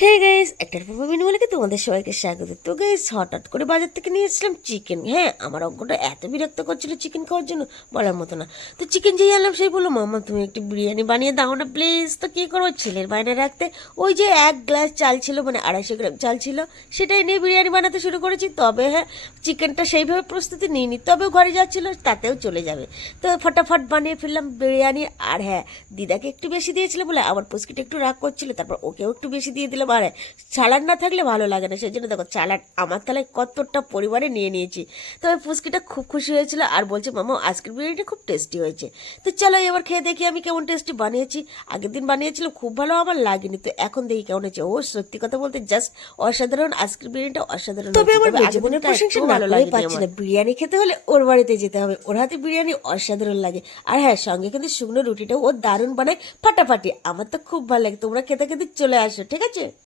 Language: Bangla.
Hey. গাইস একটা পূর্ব মিনিমালকে তোমাদের সবাইকে স্বাগত। তো গাইস হঠাৎ করে বাজার থেকে নিয়ে এসেছিলাম চিকেন হ্যাঁ আমার অঙ্কটা এত বিরক্ত করছিল চিকেন খাওয়ার জন্য বলার মতো না। তো চিকেন যেই আনলাম সেই বলল মামা তুমি একটু বিরিয়ানি বানিয়ে দাও না প্লিজ তো কী করব ছেলের বাইরে রাখতে ওই যে এক গ্লাস চাল ছিল মানে আড়াইশো গ্রাম চাল ছিল সেটাই নিয়ে বিরিয়ানি বানাতে শুরু করেছি। তবে হ্যাঁ চিকেনটা সেইভাবে প্রস্তুতি নিইনি তবে ঘরে যাচ্ছিল তাতেও চলে যাবে। তো ফটাফট বানিয়ে ফেললাম বিরিয়ানি। আর হ্যাঁ দিদাকে একটু বেশি দিয়েছিল বলে আমার পুচকিটা একটু রাগ করছিল তারপর ওকেও একটু বেশি দিয়ে দিলাম। আর হ্যাঁ, চালান না থাকলে ভালো লাগে না সেই জন্য দেখো চালান আমার তালায় কতটা পরিমাণে নিয়ে নিয়েছি। তবে পুচকিটা খুব খুশি হয়েছিল আর বলছে মামা আজকের বিরিয়ানিটা খুব টেস্টি হয়েছে। তো চলো এবার খেয়ে দেখি আমি কেমন টেস্টি বানিয়েছি। আগের দিন বানিয়েছিলাম খুব ভালো আমার লাগেনি। তো এখন দেখি কেমন হয়েছে। ও সত্যি কথা বলতে জাস্ট অসাধারণ আজকের বিরিয়ানিটা অসাধারণ তবে আমার জীবনের প্রশংসা ভালো লাগে পাচ্ছি না। বিরিয়ানি খেতে হলে ওর বাড়িতে যেতে হবে। ওর হাতে বিরিয়ানি অসাধারণ লাগে। আর হ্যাঁ সঙ্গে কিন্তু শুকনো রুটিটাও ও দারুণ বানায় ফাটাফাটি। আমার তো খুব ভালো লাগে। তোমরা খেতে খেতে চলে আসো ঠিক আছে?